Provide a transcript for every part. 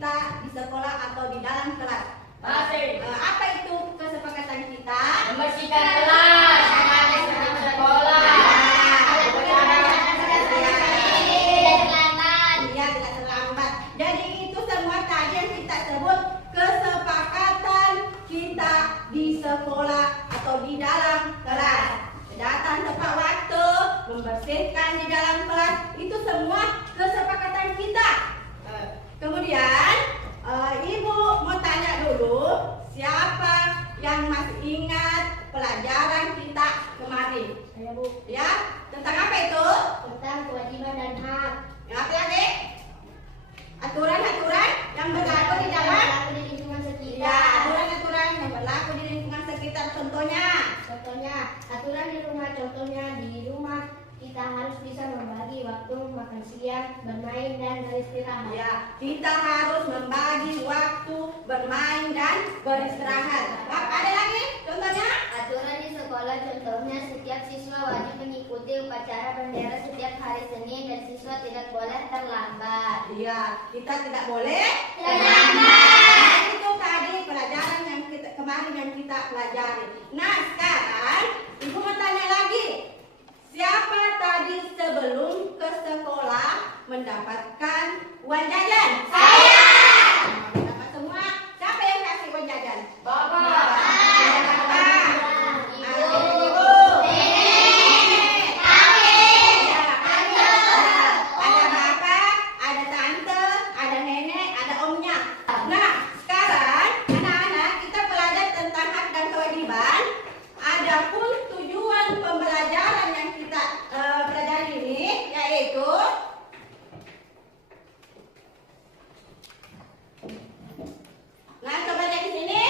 kita di sekolah atau di dalam kelas? Masih. Apa itu kesepakatan kita? Membersihkan kelas, memakai seragam sekolah. Iya, tidak terlambat. Jadi itu semua tadi yang kita sebut kesepakatan kita di sekolah atau di dalam kelas. Datang tepat waktu, membersihkan di dalam kelas, itu semua kesepakatan kita. Kemudian Ibu mau tanya dulu, siapa yang masih ingat pelajaran kita kemarin? Saya Bu, Ya, tentang apa itu? tentang kewajiban dan hak. Apa lagi? Aturan-aturan yang berlaku di dalam. Berlaku di lingkungan Ya, sekitar. aturan-aturan yang berlaku di lingkungan sekitar. Contohnya, Contohnya, aturan di rumah. Contohnya di rumah kita harus bisa membagi waktu makan siang, bermain dan beristirahat. ya, kita harus membagi waktu bermain dan beristirahat. Apa ada lagi? Contohnya? Aturan di sekolah. Contohnya setiap siswa wajib mengikuti upacara bendera setiap hari Senin dan siswa tidak boleh terlambat. Iya, kita tidak boleh Terlambat. Itu tadi pelajaran yang kemarin yang kita pelajari. Nah, sekarang Ibu mau tanya lagi. Siapa tadi sebelum ke sekolah mendapatkan uang jajan? Saya. Dapat semua. Siapa yang kasih uang jajan? Bapak. Nah, coba lihat di sini.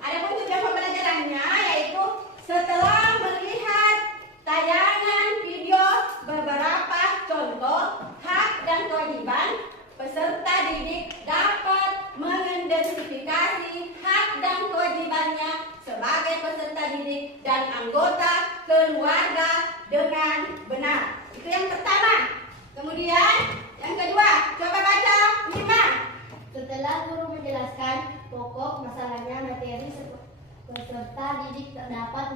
Adapun tujuan pembelajarannya yaitu setelah melihat tayangan video beberapa contoh hak dan kewajiban, peserta didik dapat mengidentifikasi hak dan kewajibannya sebagai peserta didik dan anggota keluarga dengan benar. Itu yang pertama. Kemudian yang kedua, coba baca 5. Setelah guru menjelaskan pokok masalahnya, materi peserta didik dapat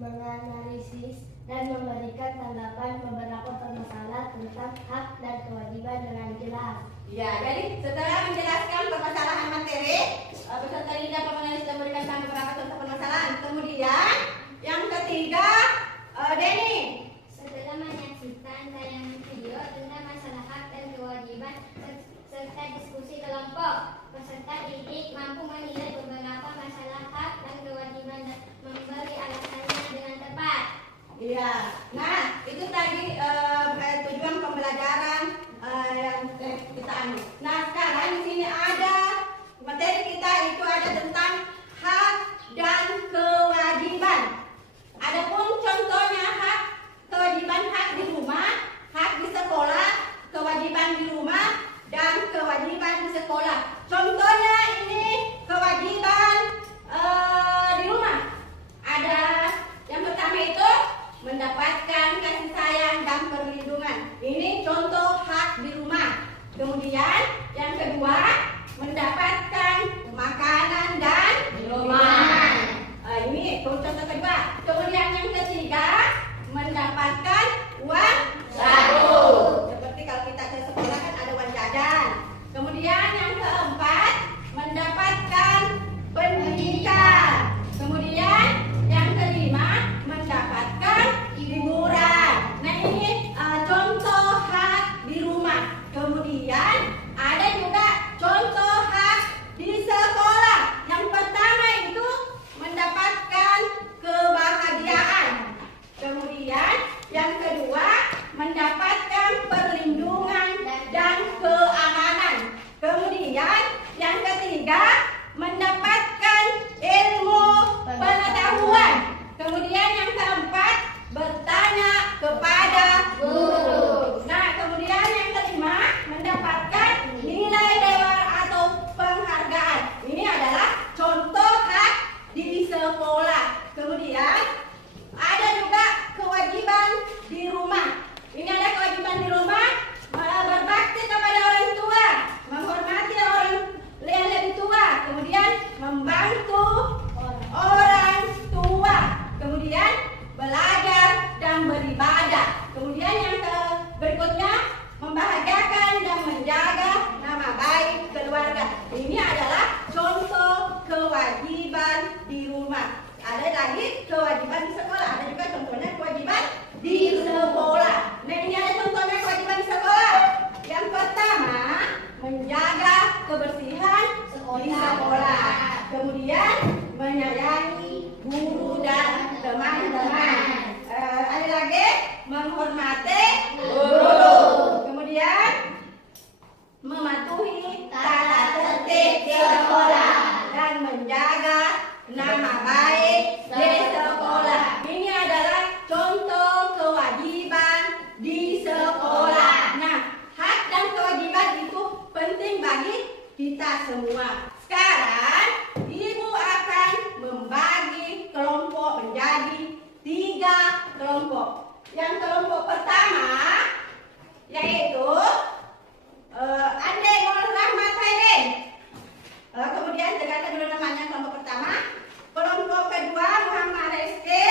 menganalisis dan memberikan tanggapan beberapa permasalahan tentang hak dan kewajiban dengan jelas. Ya, jadi setelah menjelaskan permasalahan materi, peserta didik dapat menganalisis dan memberikan beberapa contoh permasalahan. Kemudian yang ketiga, Denny. Setelah menyaksikan tayangan video tentang masalah hak dan kewajiban serta diskusi kelompok, peserta didik mampu menilai beberapa masalah hak dan kewajiban dan memberi alasannya dengan tepat. Iya. Nah, itu tadi tujuan pembelajaran yang kita ambil. Nah, sekarang di sini ada materi kita itu ada tentang hak dan kewajiban. Adapun contohnya hak, kewajiban hak di rumah, hak di sekolah, kewajiban di rumah, dan kewajiban di sekolah. Contohnya ini kewajiban di rumah. Ada yang pertama itu mendapatkan kasih sayang dan perlindungan. Ini contoh hak di rumah. Kemudian yang kedua mendapatkan makanan dan minuman. Ini contoh kedua. Kemudian yang ketiga mendapatkan uang Saku. seperti kalau kita ke sekolah kan ada uang jajan. Kemudian yang keempat mendapatkan pendidikan. Kemudian yang kelima mendapatkan hiburan. Nah, ini contoh hak di rumah. Kemudian ada juga contoh hak di sekolah. Yang pertama itu mendapatkan kebahagiaan. Kemudian yang kedua mendapatkan perlindungan dan keamanan. Kemudian yang ketiga mendapatkan ilmu pengetahuan. Kemudian yang keempat bertanya kepada guru. Nah, kemudian yang kelima mendapatkan nilai dewa atau penghargaan. Ini adalah contoh hak di sekolah. Kemudian ada juga kewajiban di rumah. Ini ada kewajiban tertib duduk. Kemudian mematuhi tata tertib di sekolah dan menjaga nama baik di sekolah. Ini adalah contoh kewajiban di sekolah. Nah, hak dan kewajiban itu penting bagi kita semua. Sekarang ibu akan membagi kelompok menjadi 3 kelompok. Yang kelompok pertama yaitu Ande Nur Rahmat Haidin. Kemudian dengarkan dulu namanya kelompok pertama. Kelompok kedua Muhammad Rizky.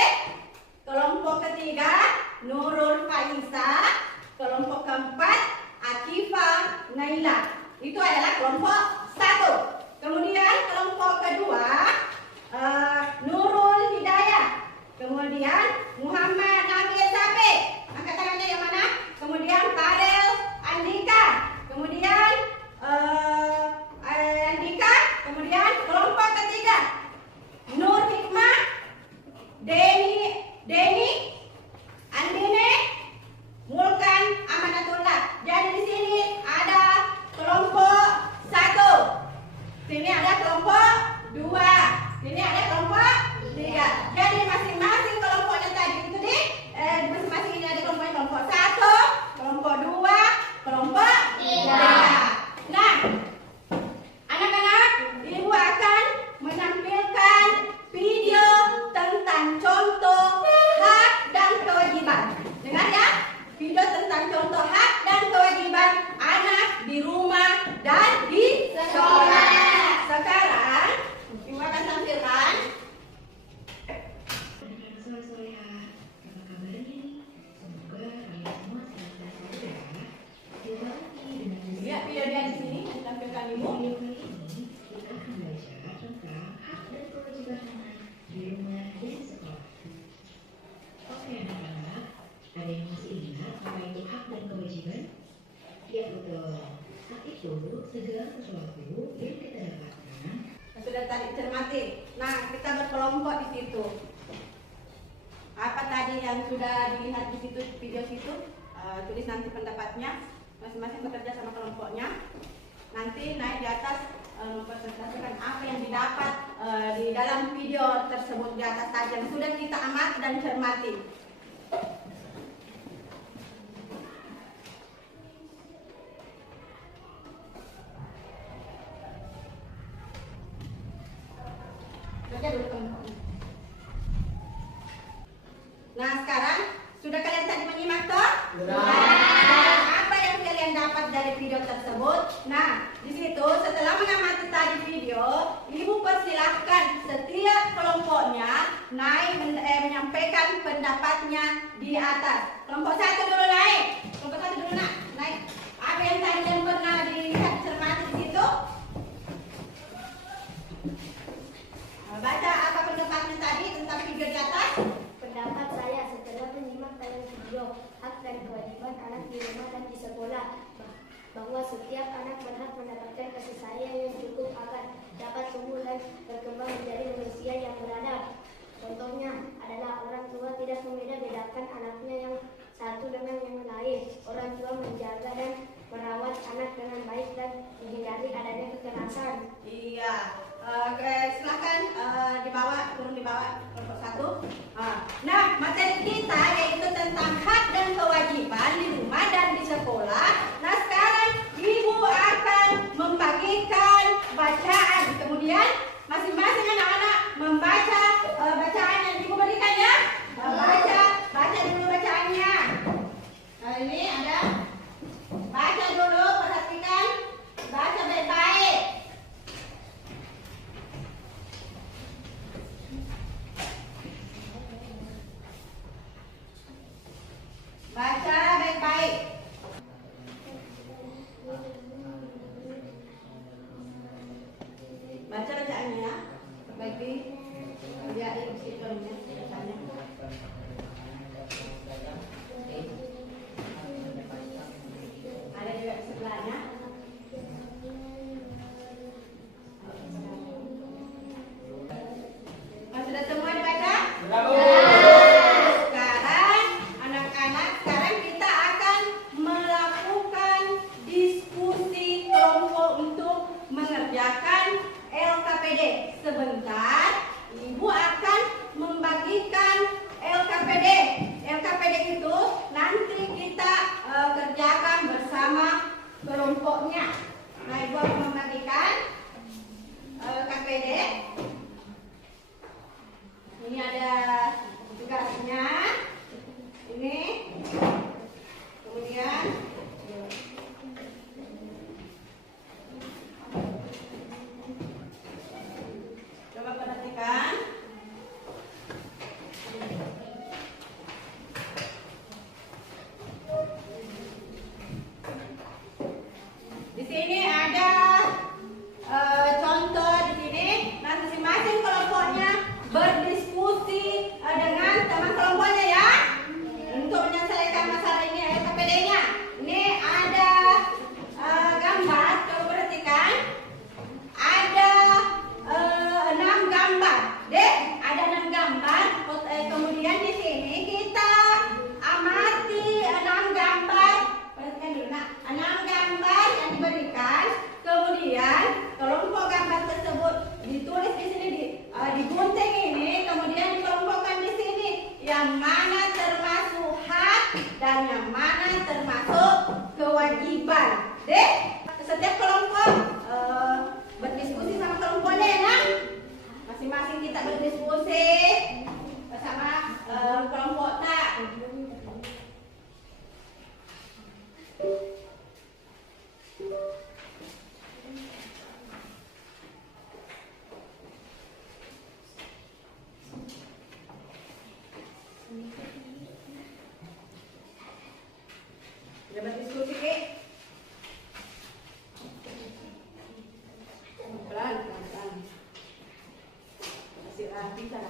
Kelompok ketiga Nurul Faisa. Kelompok keempat Akifa Naila. Itu adalah kelompok 1. Kemudian kelompok kedua Nurul Hidayah. Kemudian Muhammad Nabil Safi. Angkat tangannya yang mana? Kemudian Fadel Andika. Kemudian Andika. Kemudian kelompok ketiga Nur Hikmah, Deni, Andine, Mulkan Amanatullah. Jadi di sini ada kelompok 1. Sini ada kelompok 2. Sini ada kelompok 3. Jadi masing-masing kelompoknya tadi itu masing-masing ini ada kelompok 1, kelompok 2, kelompok 3. Nah, anak-anak, ibu akan menampilkan video tentang contoh hak dan kewajiban. Dengar ya, video tentang contoh hak dan kewajiban anak di rumah dan di sekolah. Sekarang ibu akan tampilkan. Selamat sore, apa kabarnya nih? Semoga kalian semua sehat-sehat saja ya. Kita nih dengan Lihat video dia di sini, ditampilkan ibu. video kali ini kita akan belajar tentang hak dan kewajiban anak di rumah dan sekolah. Oke anak-anak, ada yang masih ingat apa itu hak dan kewajiban? Ya betul. Hak itu segala sesuatu yang kita dapatkan. Sudah tadi cermati. Nah, kita berkelompok di situ. Apa tadi yang sudah dilihat di situ, video situ? Tulis nanti pendapatnya. Masing-masing bekerja sama kelompoknya. Nanti naik di atas mempresentasikan apa yang didapat di dalam video tersebut di atas tadi yang sudah kita amati dan cermati. Baca dulu kelompoknya. Nah, sekarang sudah kalian tadi menyimak toh? Dan apa yang kalian dapat dari video tersebut? Nah, di situ setelah mengamati tadi video, ibu persilahkan setiap kelompoknya naik menyampaikan pendapatnya di atas. Kelompok 1 dulu naik. Kelompok 1 dulu naik. Apa yang tadi yang pernah dilihat cermati di situ? Baca apa pendapatnya tadi tentang video di atas? Pendapat saya setelah menyimak dalam video hak dan kewajiban anak di rumah dan di sekolah bahwa setiap anak berhak mendapatkan kasih sayang yang cukup agar dapat tumbuh dan berkembang menjadi manusia yang beradab. Contohnya adalah orang tua tidak membeda-bedakan anaknya yang satu dengan yang lain. Orang tua menjaga dan merawat anak dengan baik dan menghindari adanya kekerasan. Iya. Silakan turun di bawah kelompok 1. Nah, materi kita yaitu tentang hak dan kewajiban di rumah dan di sekolah. Nah, sekarang ibu akan membagikan bacaan. Kemudian masing-masing anak-anak membaca bacaan yang ibu berikan ya. Baca dulu bacaannya. Nah, ini ada. Baca dulu, perhatikan. Baca baik-baik. Baca sini ada contoh di sini. Nah, masing-masing kelompoknya berdiskusi dengan teman kelompoknya ya untuk menyelesaikan masalah ini. KPD-nya ini ada gambar. Coba perhatikan. Ada 6 gambar. Dek, ada 6 gambar. Kemudian di sini kita amati 6 gambar. Perhatikan dulu. Nah, 6 gambar yang diberikan. Kemudian kelompok gambar tersebut ditulis di sini digunting ini, kemudian dikelompokkan di sini yang mana termasuk hak dan yang mana termasuk kewajiban. Dek, setiap kelompok berdiskusi sama kelompoknya ya, Nak? Masing-masing kita berdiskusi bersama kelompok tak. Sudah berdiskusi, Ki? Pelan-pelan. Masih rapi kan?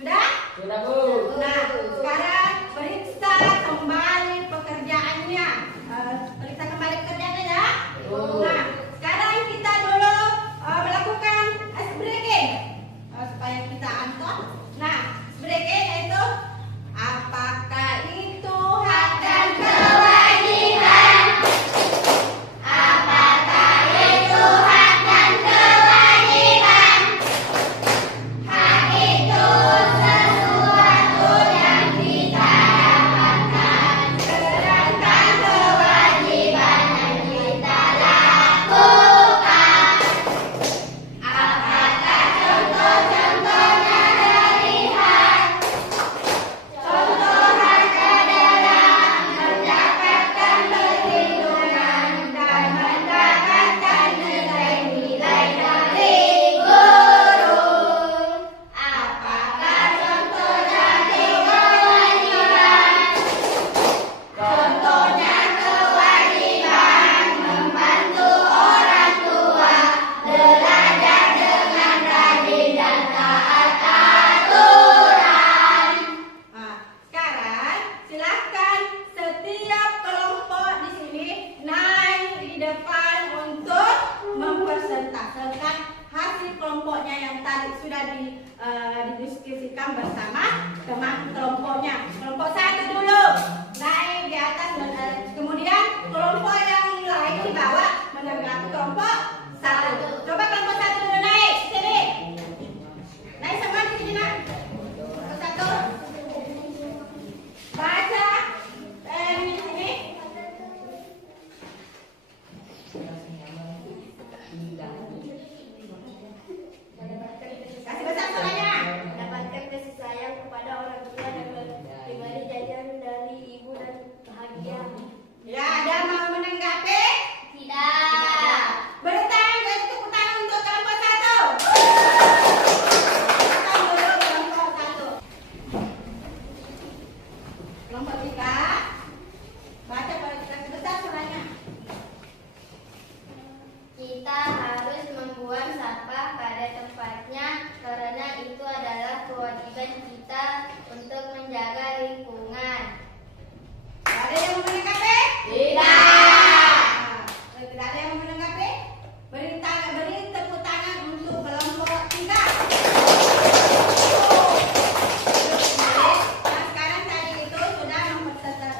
Sudah? Sudah, Bu. Nah, sekarang periksa kembali pekerjaannya. Periksa kembali pekerjaannya ya. Nah, sekarang kita dulu melakukan ice breaking supaya kita anton. Nah, ice breaking itu apakah itu hak dan kewajiban? Apakah itu hak dan kewajiban? Hak itu sesuatu yang kita dapatkan, sedangkan kewajiban yang kita lakukan. Apakah contoh-contohnya dari hak? Contoh hak adalah mendapatkan perlindungan dan mendapatkan nilai-nilai dari guru. Apakah contoh dari kewajiban? Contohnya kewajiban membantu orang tua belajar dengan rajin dan taat aturan. Nah, sekarang silakan setiap kelompok di sini naik di depan untuk mempresentasikan hasil kelompoknya yang tadi sudah didiskusikan bersama teman kelompoknya. Kelompok 1 dulu naik di atas, kemudian kelompok yang lain di bawah menanggapi kelompok 1. Coba kelompok 1 dulu naik sini. Naik semua di sini, Nak. Kelompok 1. Baca di sini. Kasih besar suaranya. Mendapatkan kasih sayang kepada orang tua dan diberi jajan dari ibu dan bahagia. Ya, ada mau menanggapi? Tidak. Beri tangan dan tepuk tangan untuk kelompok 1. Kita dulu kelompok 1. Kelompok 3. Baca kasih besar suaranya. Kita harus membuang sampah pada tempatnya karena itu adalah kewajiban kita untuk menjaga lingkungan. Ada yang mau menanggapi? Tidak. Tidak ada yang mau menanggapi? Beri tepuk tangan untuk kelompok 3. Nah, sekarang tadi itu sudah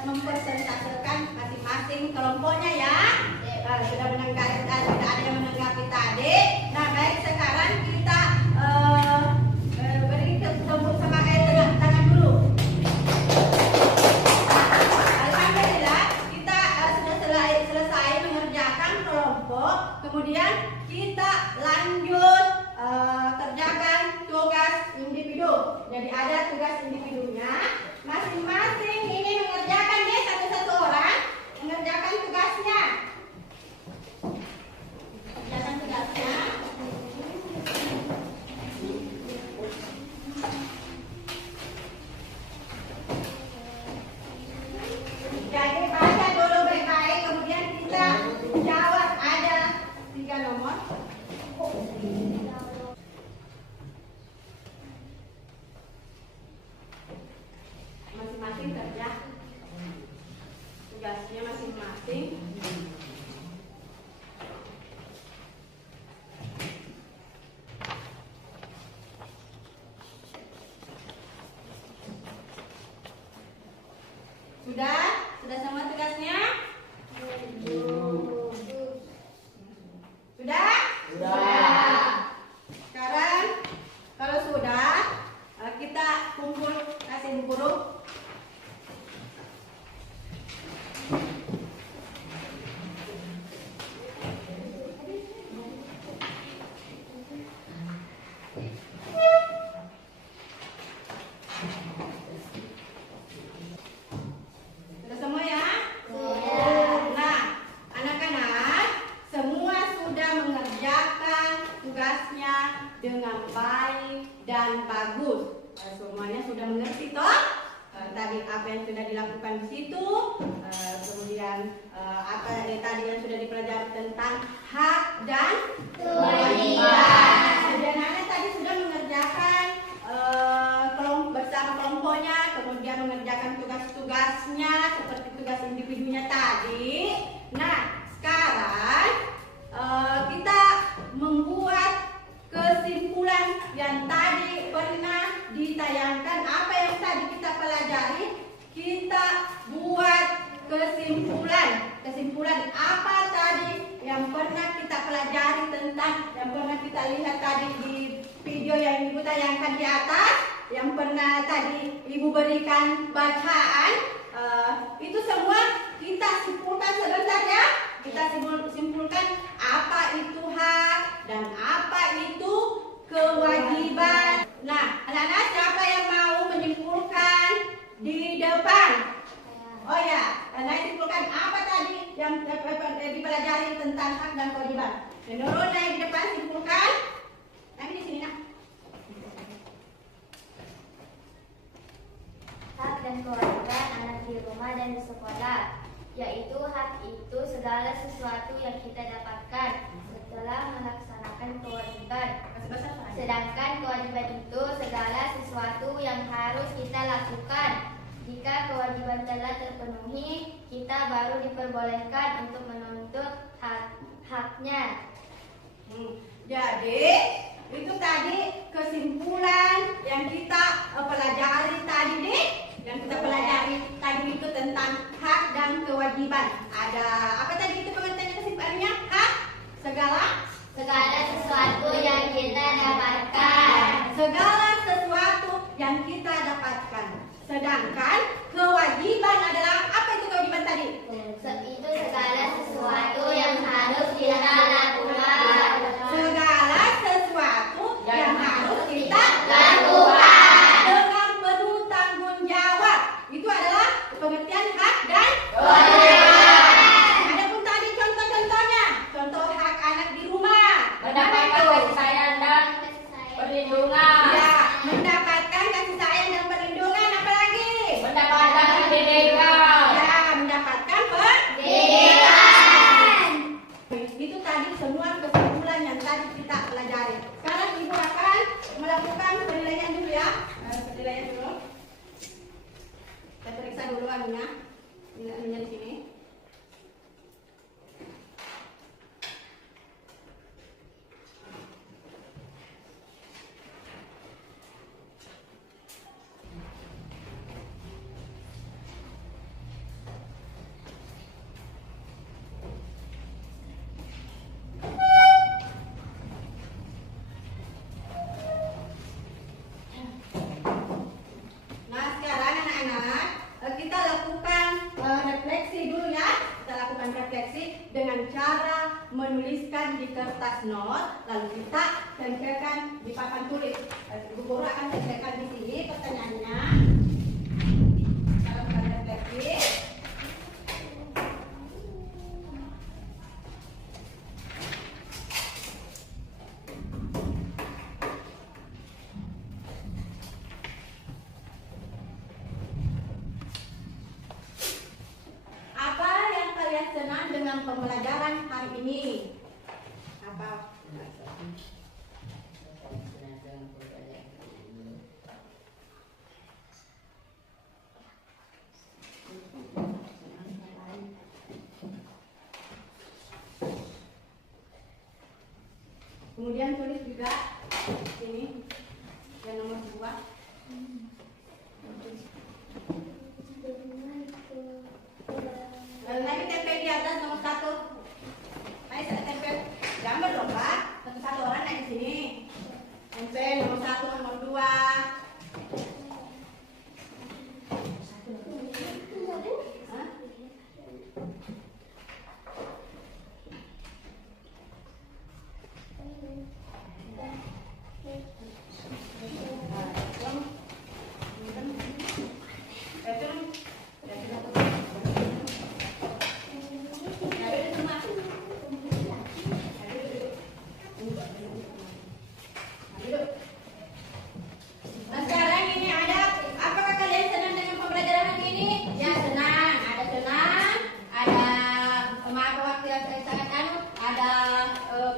mempresentasikan masing-masing kelompoknya ya. Sudah ada yang menanggapi tadi. Nah, baik, sekarang kita beri tepuk semangat tangan dulu. Alhamdulillah, kita sudah selesai mengerjakan kelompok. Kemudian kita lanjut kerjakan tugas individu. Jadi ada tugas individunya. Masing-masing ini mengerjakan, dia satu-satu orang mengerjakan tugasnya. tugasnya masing-masing. Sudah? Sudah semua tugasnya? Sudah? Sudah. Sekarang kalau sudah, kita kumpul kasih Bu Guru. Sudah semua ya? Nah, anak-anak semua sudah mengerjakan tugasnya dengan baik dan bagus. Semuanya sudah mengerti toh? Tadi apa yang sudah dilakukan di situ, kemudian apa yang tadi yang sudah dipelajari tentang hak dan kewajiban. Kemudian anak tadi sudah mengerjakan bersama kelompoknya, kemudian mengerjakan tugas-tugasnya seperti tugas individunya tadi. Nah, sekarang kita membuat kesimpulan yang tadi pernah ditayangkan. Apa yang tadi kita pelajari, kita buat kesimpulan apa tadi yang pernah kita pelajari tentang, yang pernah kita lihat tadi di video yang Ibu tayangkan di atas, yang pernah tadi Ibu berikan bacaan. Itu semua kita simpulkan sebentar ya. Kita simpulkan apa itu hak dan apa itu kewajiban. Nah, anak-anak siapa yang mau menyimpulkan di depan? Oh ya, anak simpulkan apa tadi yang dipelajari tentang hak dan kewajiban. Menurut yang di depan simpulkan. Kami di sini nak. Hak dan kewajiban anak di rumah dan di sekolah, yaitu hak itu segala sesuatu yang kita dapatkan setelah melaksanakan kewajiban. Sedangkan kewajiban itu segala sesuatu yang harus kita lakukan. Jika kewajiban telah terpenuhi, kita baru diperbolehkan untuk menuntut haknya. Jadi itu tadi kesimpulan yang kita pelajari tadi nih. Yang kita pelajari tadi itu tentang hak dan kewajiban. Ada apa tadi itu pengertian kesimpulannya? Hak segala sesuatu yang kita dapatkan. Segala sesuatu yang kita dapatkan. Sedangkan kewajiban adalah apa itu kewajiban tadi? Itu segala sesuatu yang harus kita lakukan. Segala sesuatu yang harus kita lakukan dengan penuh tanggung jawab. Itu adalah pengertian hak dan kewajiban. Adapun tadi contoh-contohnya, contoh hak anak di rumah. Mendapatkan kasih sayang dan perlindungan. Ya, mendapatkan kasih sayang dan perlindungan. Apalagi? Mendapatkan pendidikan. Ya, mendapatkan Pendidikan. Itu tadi semua kesimpulan yang tadi kita pelajari. Sekarang Ibu akan melakukan penilaian dulu ya. Penilaian dulu. Kita periksa dulu anunya. Anunya di sini. Nah, sekarang anak-anak kita lakukan refleksi dulu ya. Kita lakukan refleksi dengan cara menuliskan di kertas not, lalu kita tempelkan di papan tulis. Ibu Guru akan tempelkan di sini pertanyaannya. Kita lakukan refleksi. Apa yang kalian senang dengan pembelajaran hari ini? Apa? Kemudian tulis juga ini yang nomor 2. Lagi tempel di atas nomor 1. Ayo saya tempel gambar dong Pak. Satu-satu orang naik di sini. Tempel nomor 1, nomor 2. Nah sekarang ini ada, apakah kalian senang dengan pembelajaran hari ini? Ya senang, ada senang, ada memakai waktu yang sangat ada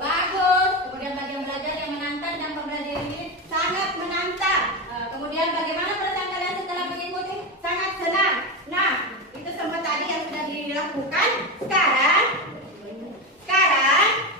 bagus, kemudian bagian belajar yang menantang dan pembelajaran ini sangat menantang. Kemudian bagaimana perasaan kalian setelah mengikuti? Sangat senang. Nah itu semua tadi yang sudah dilakukan. Sekarang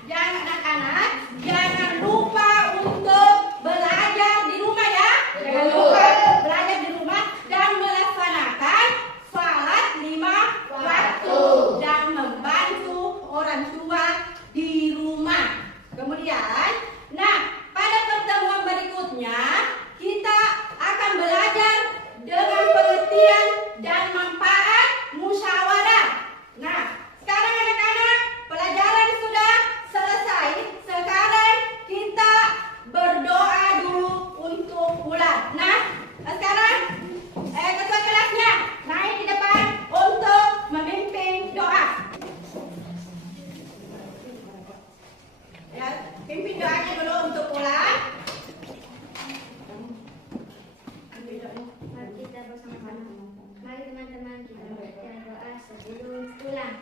jangan anak-anak jangan lupa untuk belajar di rumah ya. Jangan lupa belajar di rumah dan melaksanakan salat 5 waktu dan membantu orang tua di rumah. Kemudian, nah pada pertemuan berikutnya kita akan belajar dengan pengertian dan manfaat musyawarah. Nah, sekarang anak-anak pelajaran sudah selesai. Sekarang kita berdoa dulu untuk pulang. Nah, sekarang ketua kelasnya naik di depan untuk memimpin doa. Ya, pimpin doanya dulu untuk pulang. Mari kita bersama-sama. Mari teman-teman kita berdoa sebelum pulang.